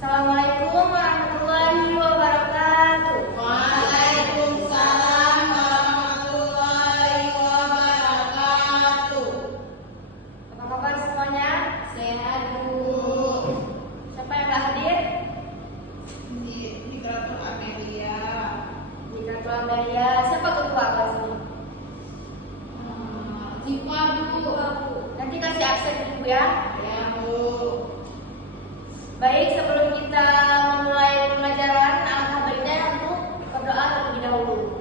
Assalamualaikum warahmatullahi wabarakatuh. Waalaikumsalam warahmatullahi wabarakatuh. Apa kabar semuanya? Sehat, Bu. Siapa yang telah hadir? Hidratul Amelia. Hidratul Amelia. Siapa ketua kelas ini? Sipa, Bu. Nanti kasih absen ibu ya. Ya, Bu. Baik, sebelum kita memulai pembelajaran, alangkah baiknya untuk berdoa terlebih dahulu.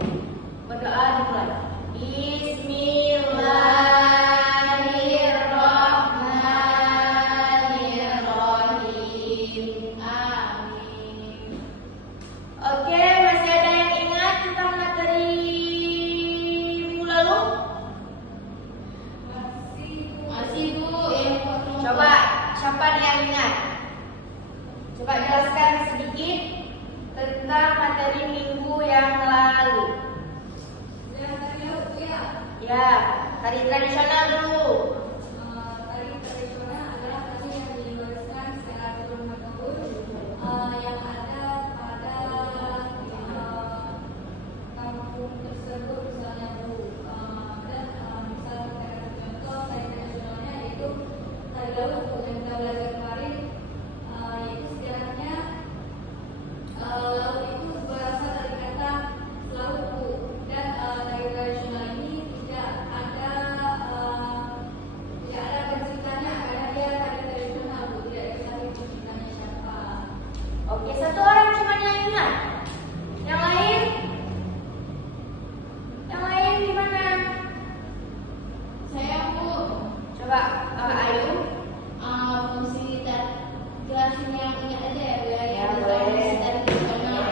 Berdoa dimulai. Bismillahirrahmanirrahim. Amin. Oke, masih ada yang ingat tentang materi minggu lalu? Masih, Bu. Yang Coba, siapa yang ingat? Coba jelaskan sedikit tentang materi minggu yang lalu. Ya, tari tradisional dulu. Tari tradisional adalah tari yang diwariskan secara turun-temurun yang ada pada kampung tersebut, misalnya Bu. Dan misal kita kasih contoh tari tradisionalnya yaitu tari laut yang kita belajar kemarin, yaitu sejarahnya laut itu berasal dari kata laut Bu. Dan tari tradisional ini tidak ada penciptanya karena dia tari tradisional Bu, tidak diketahui penciptanya siapa. Oke, satu orang cuma yang ingat. Yang lain? Yang lain gimana? Saya, Bu. Coba Ayu. Fungsi jelasin yang ingat aja ya, Bu. Ya, Yang boleh. fungsi tari tradisional.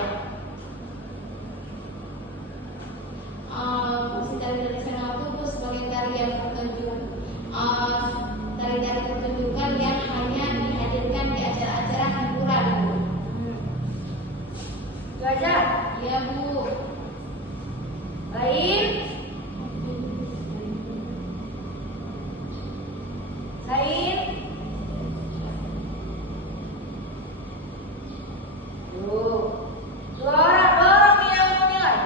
Fungsi tari tradisional itu, Bu, sebagai tarian pertunjukan. Tari-tari pertunjukan yang hanya dihadirkan di acara-acara hiburan, Bu. Itu aja. Iya, Bu. Lain? Lain? Tuh. Dua orang dorong yang mau nilai.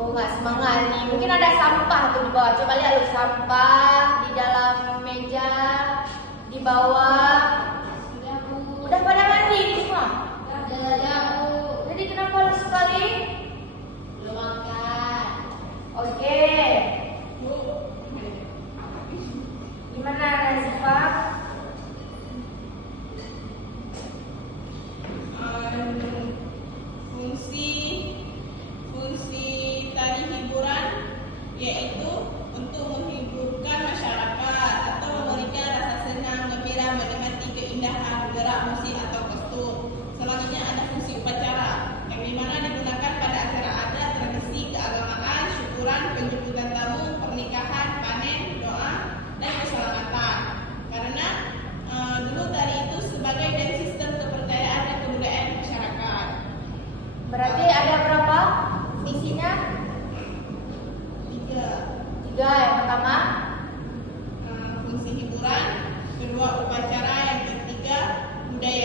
Oh, nggak semangat nih. Mungkin ada sampah tuh di bawah. Coba lihat lu, sampah di dalam meja, di bawah. Sudah, Bu. Udah pada mandi nih semua. Sudah, Bu. Jadi kenapa lu sekali? Belum makan. Oke. Gimana Nazifah? Fungsi tari hiburan yaitu untuk menghiburkan masyarakat atau memberikan rasa senang, gembira, menikmati keindahan gerak musik atau kostum. Selanjutnya ada fungsi upacara yang dimana digunakan pada acara adat, tradisi, keagamaan, syukuran, penjemputan tamu, pernikahan, panen, doa, dan keselamatan. Karena dulu tari itu sebagai dan sistem kepercayaan dan kebudayaan masyarakat. Berarti ada berapa fungsinya? 3. 3. Yang pertama, Fungsi hiburan, kedua upacara, yang ketiga budaya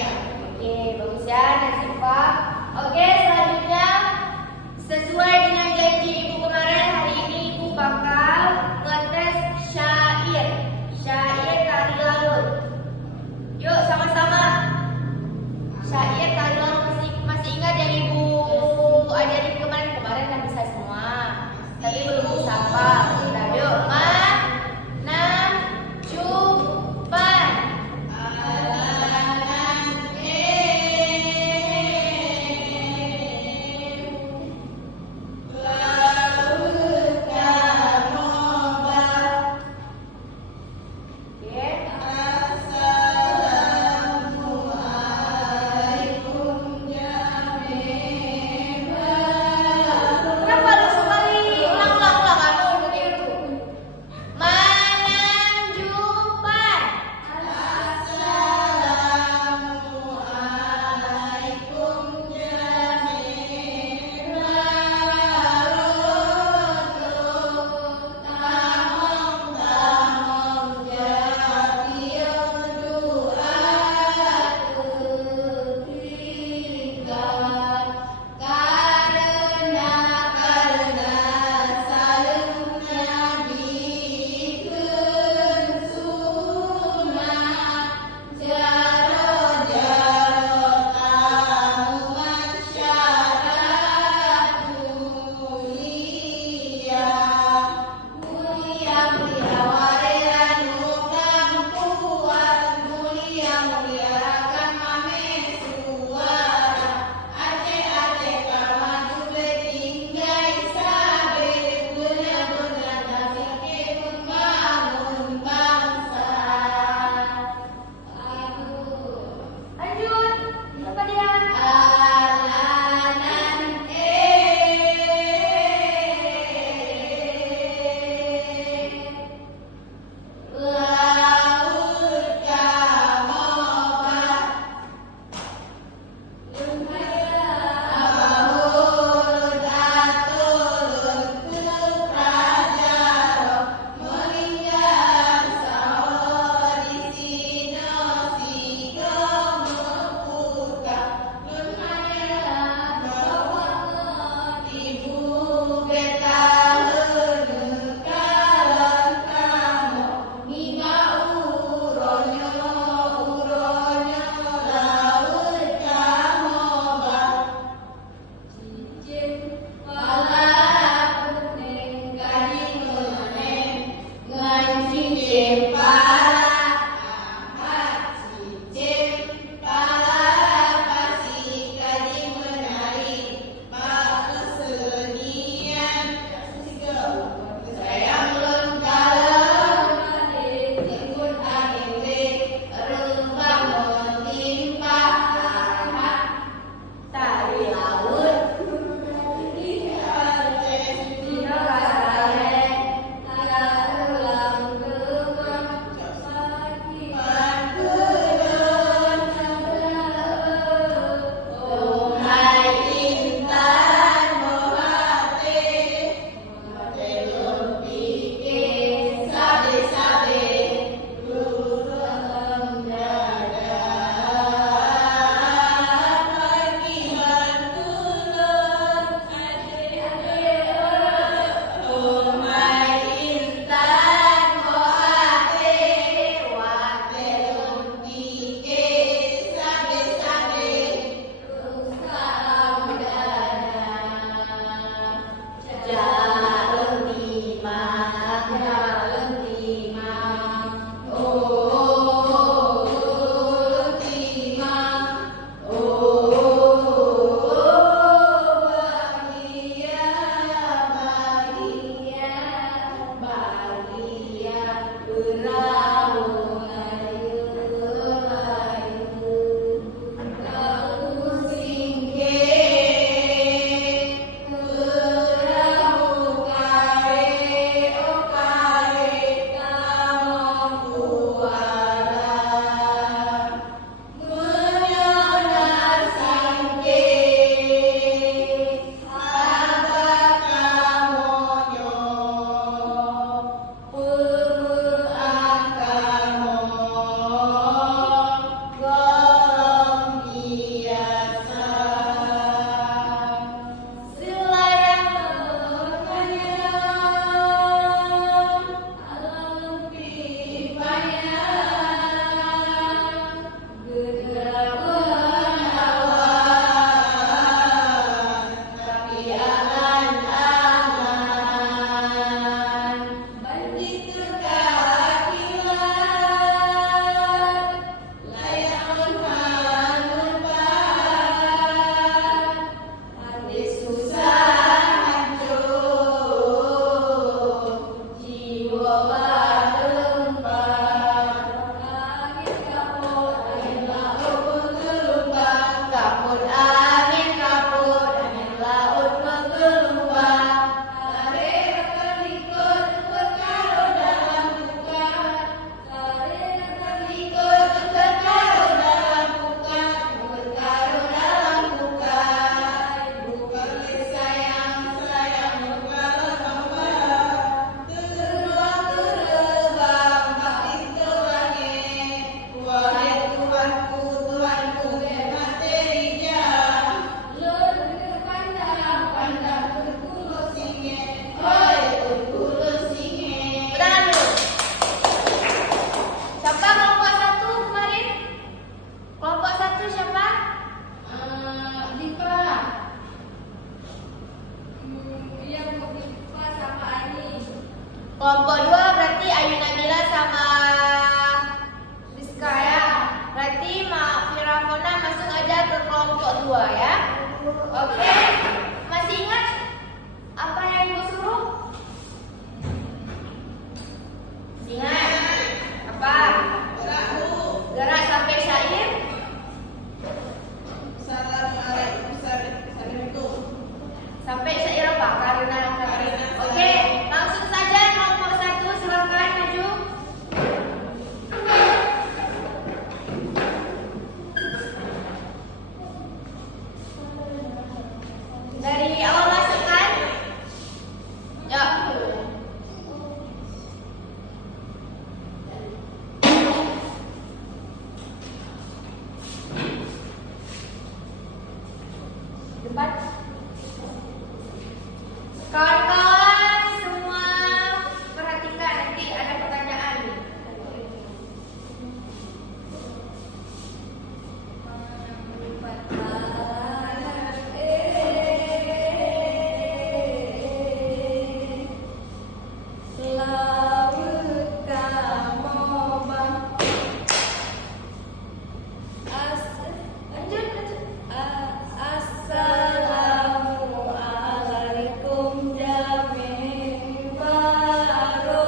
Tuanku, Tuanku, hebat Terija. Lur pandang, pandang berkulo singe. Hoi, berkulo singe. Tangan dulu. Siapa kelompok 1 kemarin? Kelompok 1 siapa? Dipa. Iya, Bu Dipa sama Ani. Kelompok 2 berarti Ayu Nabila sama Rizka ya. Berarti Firafona masuk aja ke kelompok 2 ya. Oke. Masih ingat apa yang Ibu suruh? Ingat? Apa? Gerak, Bu. Gerak sampai syair. Assalamualaikum, Assalamualaikum. Sampai syair apa? Karina. Oke, langsung saja kelompok 1 silakan maju. Dari awal masuk kan? Ya. Depan. Kawan-kawan semua perhatikan, nanti ada pertanyaan. Lanjut. Assalamualaikum jamin baru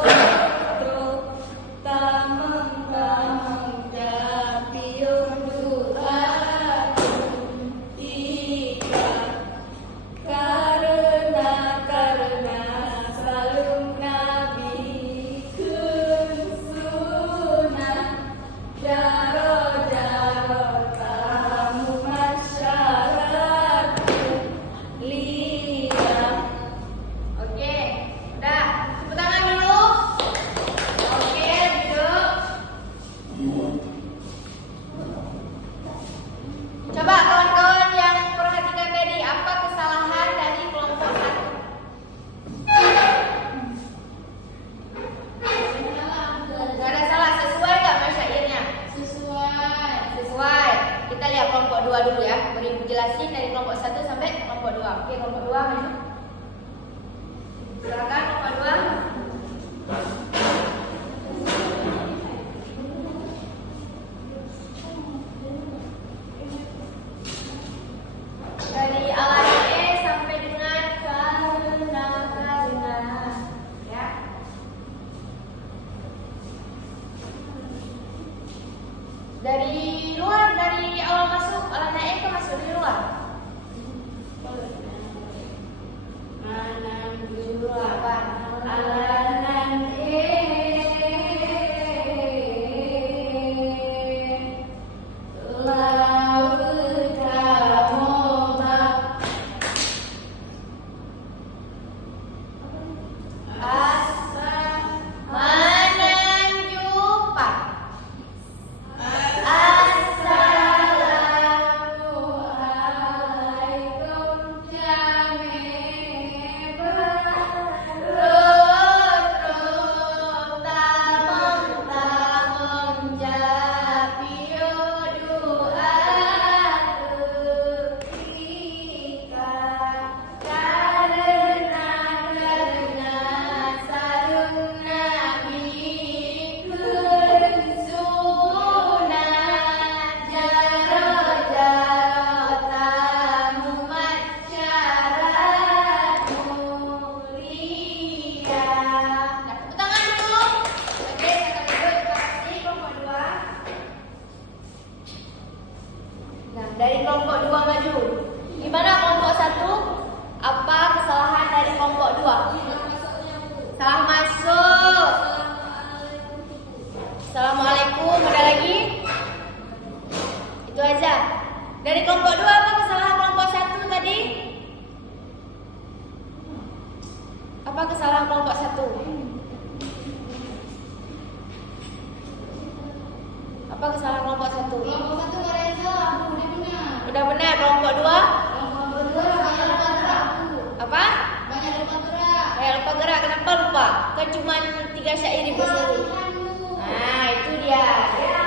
tamang japiun doa ika karena salum nabi kunsunah jaro tamu masyarakat liya. Oke, udah. Tepuk tangan dulu. Oke, duduk. Coba kawan-kawan yang perhatikan tadi, apa kesalahan dari kelompok 1? Gak ada salah, sesuai gak masyairnya? Sesuai. Kita lihat kelompok 2 dulu ya. Beri Ibu jelasin dari kelompok 1 sampai kelompok 2. Oke, kelompok 2 maju. Silakan kelompok 2. Dari alat E sampai dengan karena ya. Dari luar, dari awal masuk alat E ke masuk dari luar. Apa? Alanan laut kamoba Asa menanjupak. Assalamualaikum jamin Dari kelompok 2 maju. Gimana kelompok 1? Apa kesalahan dari kelompok 2? Salah masuk. Assalamualaikum. Ada lagi? Itu aja. Dari kelompok 2 apa kesalahan kelompok 1 tadi? Apa kesalahan kelompok 1? Apa kesalahan kelompok 1? Kelompok apa? Kan cuma 3 syair berseru. Nah, itu dia. Ya,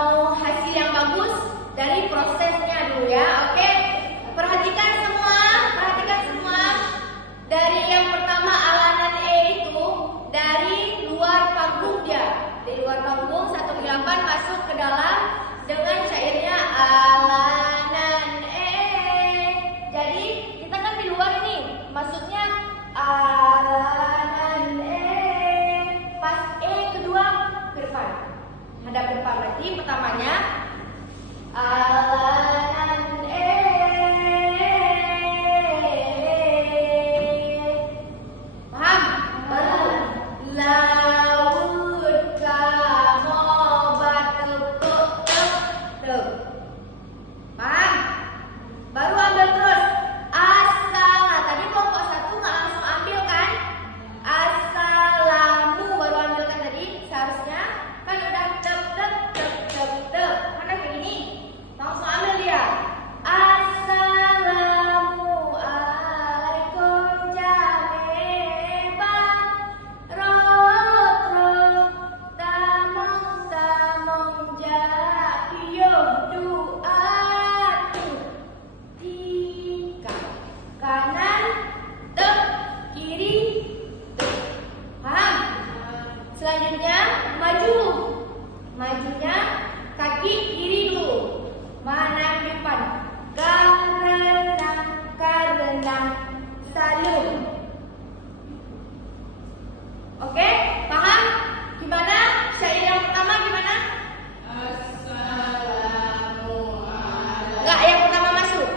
mau hasil yang bagus dari prosesnya dulu ya. Oke. Perhatikan semua. Dari yang pertama alanan E itu dari luar panggung dia. Dari luar panggung 1/8 masuk ke dalam dengan syairnya alanan E. Jadi kita kan di luar ini, maksudnya alanan E. Pas E kedua ke depan, hadap depan. Berarti pertamanya alanan E. Paham? Baru laut kamu batuk tuk. Paham? Baru ambil terus asal. Tadi kelompok 1 nggak langsung ambil kan? Assalamu baru ambil kan tadi. Seharusnya kan udah tuk. Mana kayak gini? Langsung ambil dia. Assalamu alaikum jameba rotro tamong japiyo duatu tika kanan tek kiri tek. Paham? Selanjutnya majunya kaki kiri dulu, mana depan karena salum. Oke, paham? Gimana? Syair yang pertama gimana? Enggak, yang pertama masuk.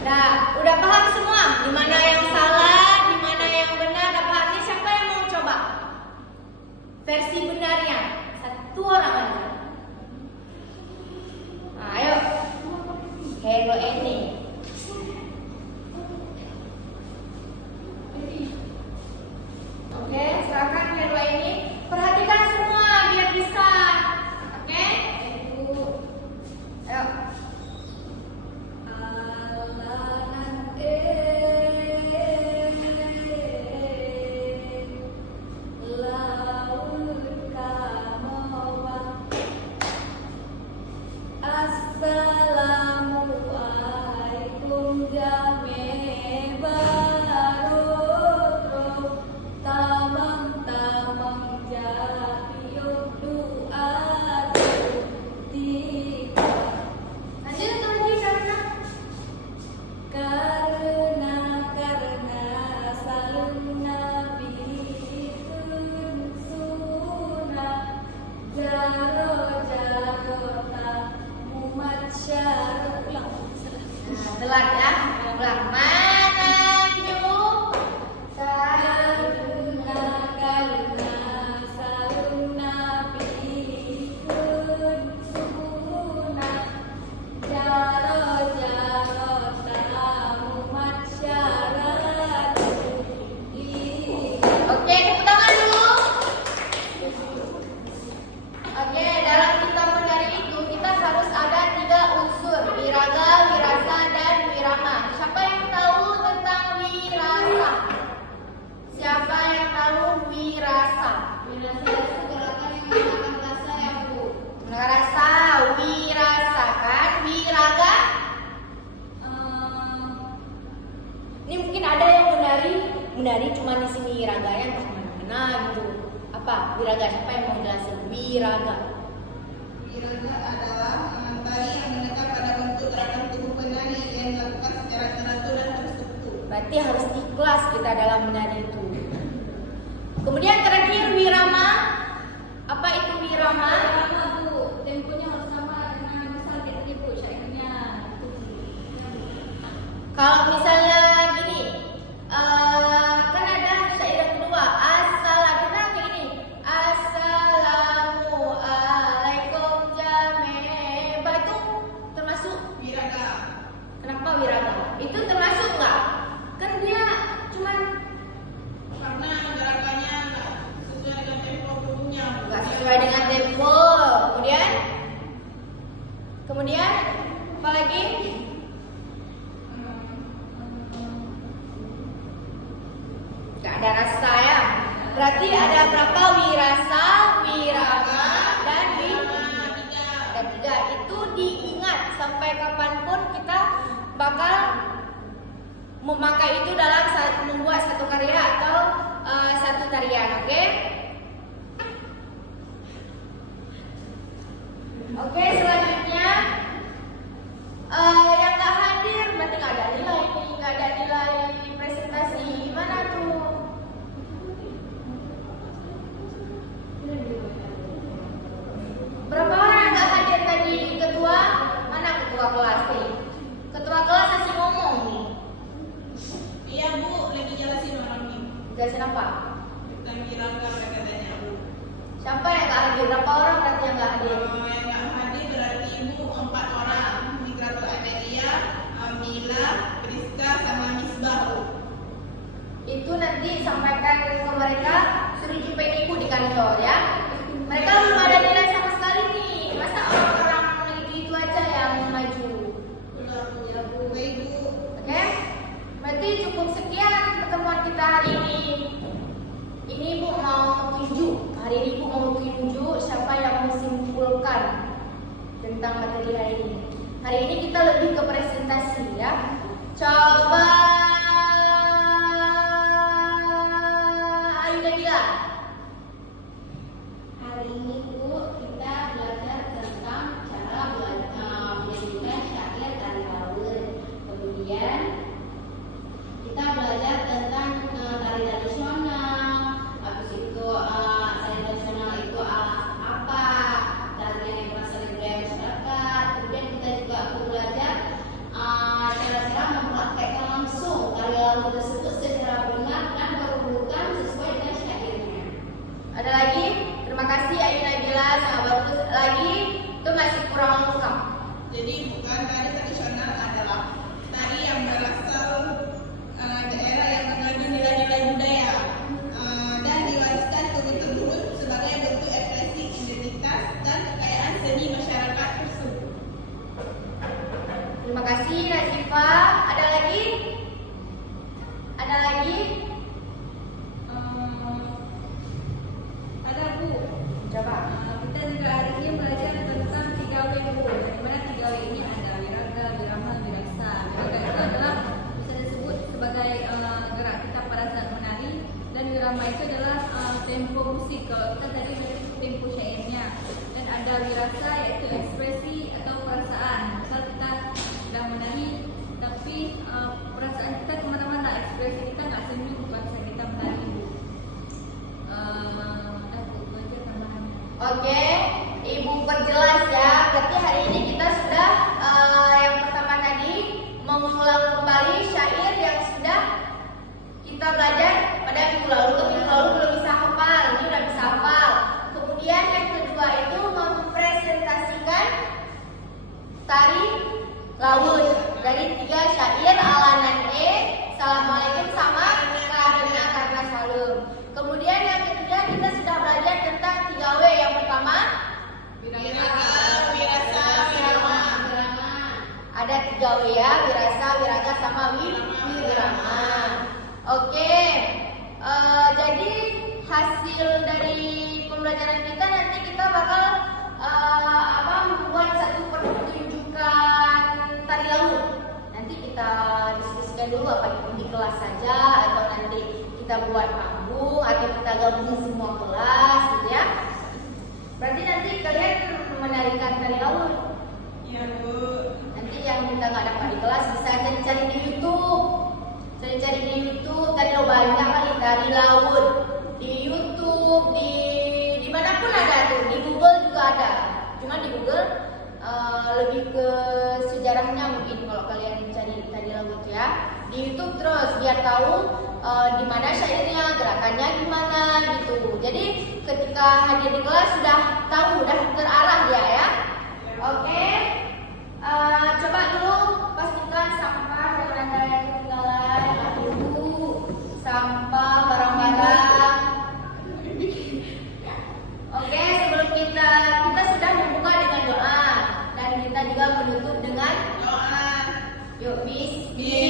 Nah, udah paham semua? Di mana yang salah, di mana yang benar, udah paham? Ini siapa yang mau coba? Versi benarnya. 1 orang aja. Nah, ayo. Hello ini. Oke, silakan Hello ini. Perhatikan semua biar bisa. Oke? Ayo. Alanan laut kamu assalamualaikum jameba rotro tamang japiyo duatu tika. Lanjut satu lagi karena Karena salun Nabi sunnah jaro-jarota mumat syarot. telat ya. Ulang. Manaju Karena salun Nabi sunnah jaro-jarota mumat syarot. Oke, tepuk tangan dulu. Oke, dalam kita menari itu kita harus ada 3 unsur, wiraga, wirasa, dan wirama. Siapa yang tahu tentang wirasa? Siapa yang tahu wirasa? Wirasa itu gerakan yang menggunakan rasa ya Bu. Rasa, wirasa kan? Wiraga? Ini mungkin ada yang menari cuma di sini wiraganya entah mana-mana gitu. Apa? Wiraga, siapa yang mau jelasin? Wiraga. Wiraga adalah tari yang menekan pada bentuk gerakan tubuh penari yang dilakukan secara teratur dan terstruktur. Berarti harus ikhlas kita dalam menari itu. Kemudian terakhir wirama. Apa itu wirama? Sama Bu, temponya harus sama dengan misal kayak tadi Bu syairnya. Kalau misalnya gini, kan ada Kemudian apa lagi? Gak ada rasa ya. Berarti ada berapa? Wirasa, wirama, dan ada 3. Itu diingat sampai kapanpun kita bakal memakai itu dalam membuat satu karya atau satu tarian, oke? Oke, selanjutnya yang nggak hadir berarti nggak ada nilai nih, nggak ada nilai presentasi. Gimana tuh? Berapa orang nggak hadir tadi? Ketua? Mana ketua kelas nih? Ketua kelas masih ngomong nih. Iya Bu, lagi jelasin orang nih. Jelasin apa? Tentang Wiraka katanya Bu. Siapa yang nggak hadir? Berapa orang berarti yang nggak hadir? Yang nggak hadir berarti Bu 4 orang. Mikratul Adelia, Amila, Priska, sama Misbah Bu. Itu nanti sampaikan ke mereka, suruh jumpain ibu di kantor ya. Mereka belum ada nilai sama sekali nih. Masa orang itu aja yang maju? Benar Bu, ya Bu. Baik Bu. Oke? Berarti cukup sekian pertemuan kita hari ini. Ini Ibu mau tunjuk. Hari ini Ibu mau tunjuk siapa yang mau simpulkan tentang materi hari ini. Hari ini kita lebih ke presentasi ya. Coba Ayu Nabila. Hari ini Bu, kita belajar tentang cara menyanyikan syair tari laut. Kemudian kita belajar tentang tari tradisional. Habis itu tari tradisional itu apa? Tarian yang berasal dari budaya masyarakat. Kemudian kita juga akan belajar cara-cara mempraktekkan langsung tari laut tersebut secara benar dan berurutan sesuai dengan syairnya. Ada lagi? Terima kasih Ayu Nabila, sangat bagus. Lagi itu masih kurang lengkap. Jadi bukan tari tradisional adalah tari yang berasal daerah yang mengandung nilai-nilai budaya dan diwariskan turun-temurun sebagai bentuk ekspresi identitas dan kekayaan seni masyarakat tersebut. Terima kasih Nazifa. Ada lagi? Ada lagi? Ada Bu. Coba. Kita juga hari ini belajar tentang 3W Bu. Di mana 3W ini ada Wiraka, Wirama, Wirasa. Wiraka itu adalah bisa disebut sebagai gerak kita pada saat menari, dan Wirama itu adalah tempo musik. Kalau kita tadi berarti tempo syairnya. Dan ada Wirasa yaitu ekspresi atau perasaan. Misal kita sedang menari tapi perasaan kita kemana-mana, ekspresi kita nggak senyum pada saat kita menari Bu. Oke, Ibu perjelas ya. Berarti hari ini kita sudah yang pertama tadi mengulang kembali syair yang sudah kita belajar pada minggu lalu. Minggu lalu belum bisa hafal, ini udah bisa hafal. Kemudian yang kedua itu mempresentasikan tari laut dari 3 syair Alanan Assalamualaikum sama Karena Salam. Kemudian yang ketiga kita sudah belajar tentang 3W. Yang pertama Wiraka, Wirasa, Wirama. ada 3W ya, Wirasa, Wiraka sama Wirama. Oke, jadi hasil dari pembelajaran kita nanti kita bakal membuat satu pertunjukan tari laut. Nanti kita diskusikan dulu apa di kelas saja atau nanti kita buat panggung atau kita gabung semua kelas gitu ya. Berarti nanti kalian menarikan tari laut. Iya Bu. Nanti yang kita nggak dapat di kelas bisa cari-cari di YouTube. Cari-cari di YouTube, tadi lo banyak kali tari laut di YouTube, di manapun ada tuh, di Google juga ada. Cuma di Google lebih ke sejarahnya mungkin kalau kalian cari tari laut ya. Di YouTube terus biar tahu di mana syairnya, gerakannya gimana gitu. Jadi ketika hadir di kelas sudah tahu, sudah terarah dia ya. Oke. Coba dulu pastikan sampah dan ada yang ketinggalan. Dulu sampah barang-barang. Oke, sebelum kita sudah membuka dengan doa dan kita juga Yuk, bis. Bis.